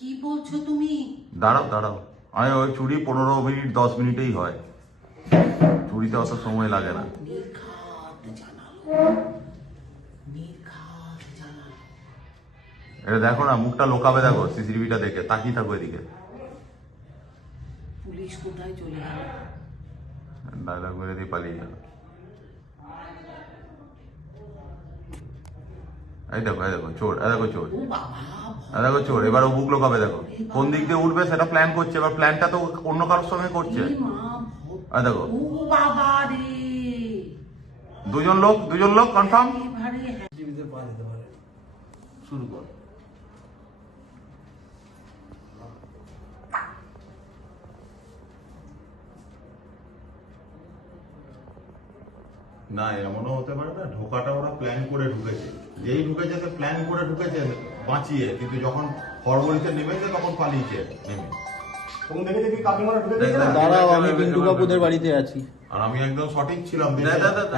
কি বলছো তুমি? দাঁড়াও দাঁড়াও, আমি ওই চুরি 15 মিনিট 10 মিনিটেই হয়, চুরিতে অত সময় লাগে না। নির্ঘাত জানালো, নির্ঘাত জানালো। এটা দেখো না, মুখটা লোকাবে, দেখো সিসিটিভিটা দেখে, তাকিয়ে থাকো এদিকে। পুলিশ কোথায় চলে গেল? ডায়লগ মেরে দিয়ে পালিয়ে গেল। এই দেখো, এই দেখো চোর, এই দেখো চোর, ও বাবা, এই দেখো চোর। এবার ও বুক লোকাবে, দেখো কোন দিক দিয়ে উঠবে সেটা প্ল্যান করছে। এবার প্ল্যানটা তো অন্য কারোর সঙ্গে করছে। এ মা, এই দেখো ও বাবা রে, দুজন লোক কনফার্ম। এবারে জীবিতে পা দিতে পারে। শুরু কর। না, এমনও হতে পারে না, ঢোকাটা ওরা প্ল্যান করে ঢুকেছে, যেই ঢুকেছে সে প্ল্যান করে ঢুকেছে বাঁচিয়ে, কিন্তু যখন হরবরিতে নেমেছে তখন পালিয়েছে নেমে। তখন দেখে দেখি কাকিমারা ঢুকে দিয়েছে না? দাঁড়াও, আমি পিন্টু কাকুদের বাড়িতে আছি। আর আমি একদম সঠিক ছিলাম।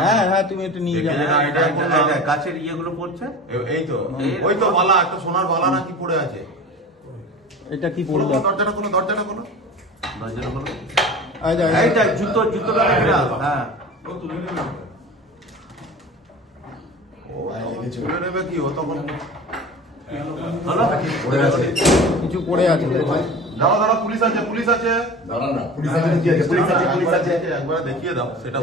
হ্যাঁ হ্যাঁ, তুমি একটু নিয়ে যাও। গাছের ইয়েগুলো পড়ছে। এই তো, ওই তো বালা, একটা সোনার বালা নাকি পড়ে আছে। এটা কি খোলো, পড়লো? দরজাটা খোলো, দরজাটা খোলো। দরজাটা খোলো। এই যা, এই দেখ, জুতোটা দেখে নাও। হ্যাঁ, ও তুলে নেবে কি, ও তখন হলো? কিছু পড়ে আছে। দাঁড়া দাঁড়া, পুলিশ আছে, পুলিশ আছে। দাঁড়া না, পুলিশ আছে কি আছে? পুলিশ আছে, পুলিশ আছে। একবার দেখিয়ে দাও সেটা।